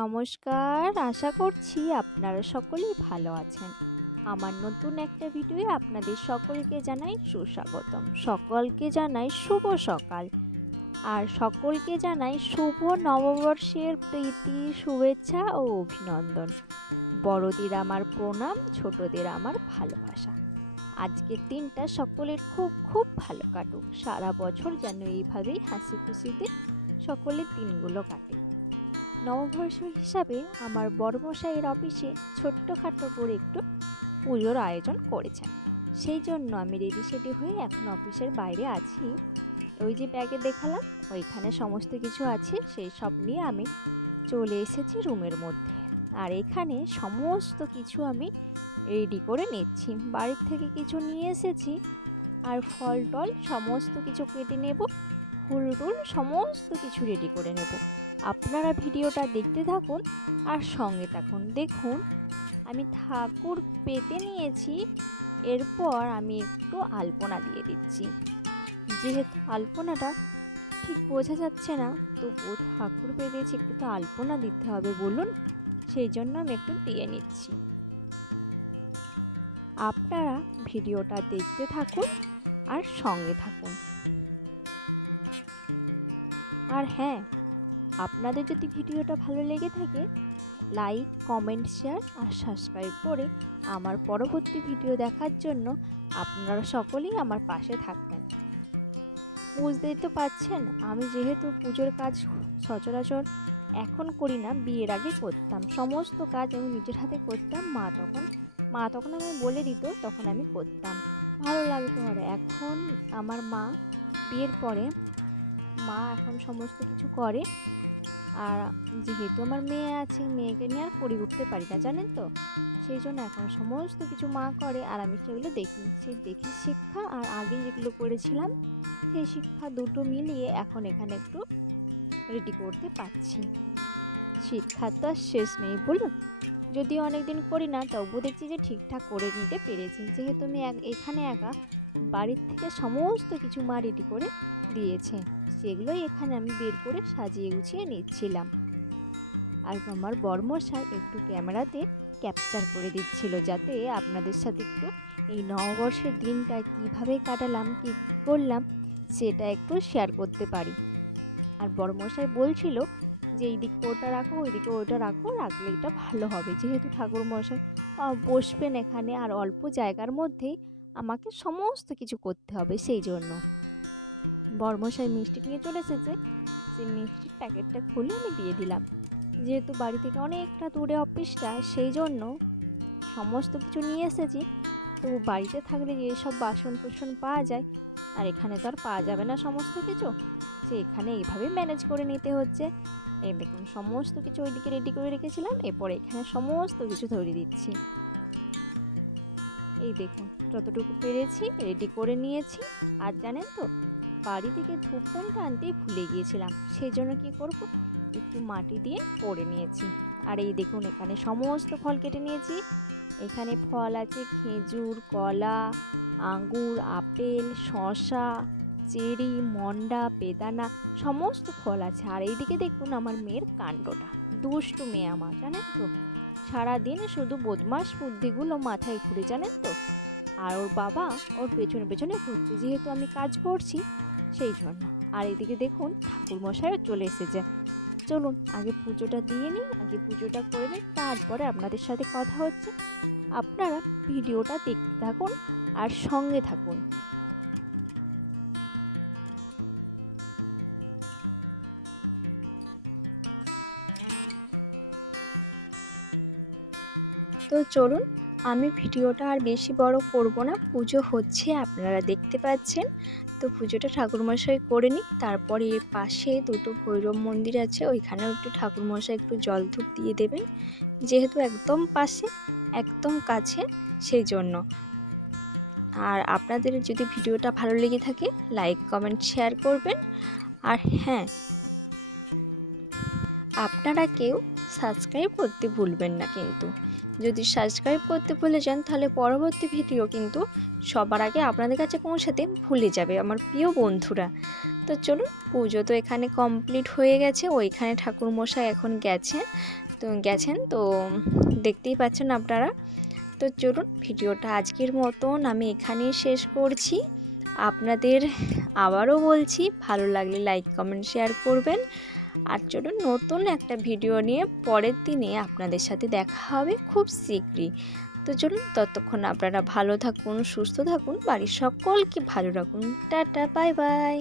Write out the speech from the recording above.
নমস্কার, আশা করছি আপনারা সকলেই ভালো আছেন। আমার নতুন একটা ভিডিওয়ে আপনাদের সকলকে জানাই সুস্বাগতম। সকলকে জানাই শুভ সকাল আর সকলকে জানাই শুভ নববর্ষের প্রীতি, শুভেচ্ছা ও অভিনন্দন। বড়দের আমার প্রণাম, ছোটদের আমার ভালোবাসা। আজকের দিনটা সকলের খুব খুব ভালো কাটুক। সারা বছর যেন এইভাবেই হাসি খুশিতে সকলের দিনগুলো কাটে। নববর্ষ হিসাবে আমার বড়মশাইয়ের অফিসে ছোট্টখাটো করে একটু পুজোর আয়োজন করেছেন। সেই জন্য আমি রেডি সেডি হয়ে এখন অফিসের বাইরে আছি। ওই যে ব্যাগে দেখালাম ওইখানে সমস্ত কিছু আছে, সেই সব নিয়ে আমি চলে এসেছি রুমের মধ্যে। আর এখানে সমস্ত কিছু আমি রেডি করে নিচ্ছি। বাড়ির থেকে কিছু নিয়ে এসেছি আর ফল টল সমস্ত কিছু কেটে নেব, ফুল টুল সমস্ত কিছু রেডি করে নেব। আপনারা ভিডিওটা দেখতে থাকুন আর সঙ্গে থাকুন। দেখুন আমি ঠাকুর পেতে নিয়েছি, এরপর আমি একটু আলপনা দিয়ে দিচ্ছি। যেহেতু আলপনাটা ঠিক বোঝা যাচ্ছে না, তবুও ঠাকুর পেতেছি, একটু তো আলপনা দিতে হবে বলুন, সেই জন্য আমি একটু দিয়ে নিচ্ছি। আপনারা ভিডিওটা দেখতে থাকুন আর সঙ্গে থাকুন। আর হ্যাঁ, আপনাদের যদি ভিডিওটা ভালো লেগে থাকে, লাইক, কমেন্ট, শেয়ার আর সাবস্ক্রাইব করে আমার পরবর্তী ভিডিও দেখার জন্য আপনারা সকলেই আমার পাশে থাকবেন। বুঝতেই তো পারছেন, আমি যেহেতু পুজোর কাজ সচরাচর এখন করি না, বিয়ের আগে করতাম। সমস্ত কাজ আমি নিজের হাতে করতাম। মা তখন আমি বলে দিত, তখন আমি করতাম, ভালো লাগতো। আর এখন আমার মা, বিয়ের পরে মা এখন সমস্ত কিছু করে। আর যেহেতু আমার মেয়ে আছে, মেয়েকে নিয়ে আর করে উঠতে পারি না, জানেন তো, সেই জন্য এখন সমস্ত কিছু মা করে আর আমি সেগুলো দেখি। সেই দেখি শিক্ষা আর আগে যেগুলো করেছিলাম সেই শিক্ষা দুটো মিলিয়ে এখন এখানে একটু রেডি করতে পারছি। শিক্ষার তো আর শেষ নেই বলুন। যদিও অনেকদিন করি না, তবু দেখছি যে ঠিকঠাক করে নিতে পেরেছি। যেহেতু আমি এখানে একা, বাড়ির থেকে সমস্ত কিছু মা রেডি করে দিয়েছে, সেগুলোই এখানে আমি বের করে সাজিয়ে গুছিয়ে নিচ্ছিলাম। আর আমার বড়মশাই একটু ক্যামেরাতে ক্যাপচার করে দিচ্ছিল, যাতে আপনাদের সাথে একটু এই নববর্ষের দিনটা কীভাবে কাটালাম, কী করলাম, সেটা একটু শেয়ার করতে পারি। আর বড়মশাই বলছিল যে এইদিকে ওটা রাখো, ওইদিকে ওইটা রাখো, রাখলে এটা ভালো হবে। যেহেতু ঠাকুরমশাই বসবেন এখানে আর অল্প জায়গার মধ্যেই আমাকে সমস্ত কিছু করতে হবে, সেই জন্য বড়মশাই মিষ্টি নিয়ে চলে এসেছে। সেই মিষ্টির প্যাকেটটা খুলে আমি দিয়ে দিলাম। যেহেতু বাড়ি থেকে অনেকটা দূরে অফিসটা, সেই জন্য সমস্ত কিছু নিয়ে এসেছি। তো বাড়িতে থাকলে যে সব বাসন কোসন পাওয়া যায়, আর এখানে তো আর পাওয়া যাবে না সমস্ত কিছু, সে এখানে এইভাবেই ম্যানেজ করে নিতে হচ্ছে। এই দেখুন সমস্ত কিছু ওইদিকে রেডি করে রেখেছিলাম, এরপর এখানে সমস্ত কিছু ধরিয়ে দিচ্ছি। এই দেখুন যতটুকু পেরেছি রেডি করে নিয়েছি। আর জানেন তো, বাড়ি থেকে ধূপকাঠিটা আনতেই ভুলে গিয়েছিলাম, সেই জন্য কী করব, একটু মাটি দিয়ে করে নিয়েছি। আর এই দেখুন এখানে সমস্ত ফল কেটে নিয়েছি। এখানে ফল আছে খেজুর, কলা, আঙ্গুর, আপেল, শসা, চেরি, মন্ডা, বেদানা, সমস্ত ফল আছে। আর এইদিকে দেখুন আমার মেয়ের কাণ্ডটা, দুষ্টু মেয়ে আমার, জানেন তো, সারাদিন শুধু বদমাস বুদ্ধিগুলো মাথায় ঘুরে, জানেন তো। আর ওর বাবা ওর পেছনে পেছনে ঘুরছে, যেহেতু আমি কাজ করছি সেই জন্য। আর এদিকে দেখুন ঠাকুরমশাইও চলে এসেছে। চলুন আগে পুজোটা দিয়ে নিই, আগে পুজোটা করে নিই, তারপরে আপনাদের সাথে কথা হচ্ছে। আপনারা ভিডিওটা দেখতে থাকুন আর সঙ্গে থাকুন। তো চলুন, আমি ভিডিওটা আর বেশি বড় করব না, পুজো হচ্ছে আপনারা দেখতে পাচ্ছেন। তো পুজোটা ঠাকুরমশাই করে নিই, তারপরে এর পাশে দুটো ভৈরব মন্দির আছে, ওইখানেও একটু ঠাকুরমশাই একটু জল ধূপ দিয়ে দেবেন, যেহেতু একদম পাশে, একদম কাছে, সেই জন্য। আর আপনাদের যদি ভিডিওটা ভালো লেগে থাকে, লাইক, কমেন্ট, শেয়ার করবেন। আর হ্যাঁ, আপনারা কেউ সাবস্ক্রাইব করতে ভুলবেন না কিন্তু। যদি সাবস্ক্রাইব করতে ভুলে যান, তাহলে পরবর্তী ভিডিও কিন্তু সবার আগে আপনাদের কাছে পৌঁছাতে ভুলে যাবে আমার প্রিয় বন্ধুরা। তো চলুন, পুজো তো এখানে কমপ্লিট হয়ে গেছে, ওইখানে ঠাকুরমশাই এখন গেছেন তো দেখতেই পাচ্ছেন আপনারা। তো চলুন, ভিডিওটা আজকের মতন আমি এখানেই শেষ করছি। আপনাদের আবারও বলছি, ভালো লাগলে লাইক কমেন্ট শেয়ার করবেন। আর চলুন, নতুন একটা ভিডিও নিয়ে পরের দিনে আপনাদের সাথে দেখা হবে খুব শীঘ্রই। তো চলুন, ততক্ষণ আপনারা ভালো থাকুন, সুস্থ থাকুন, বাড়ির সকলকে ভালো রাখুন। Tata, bye bye.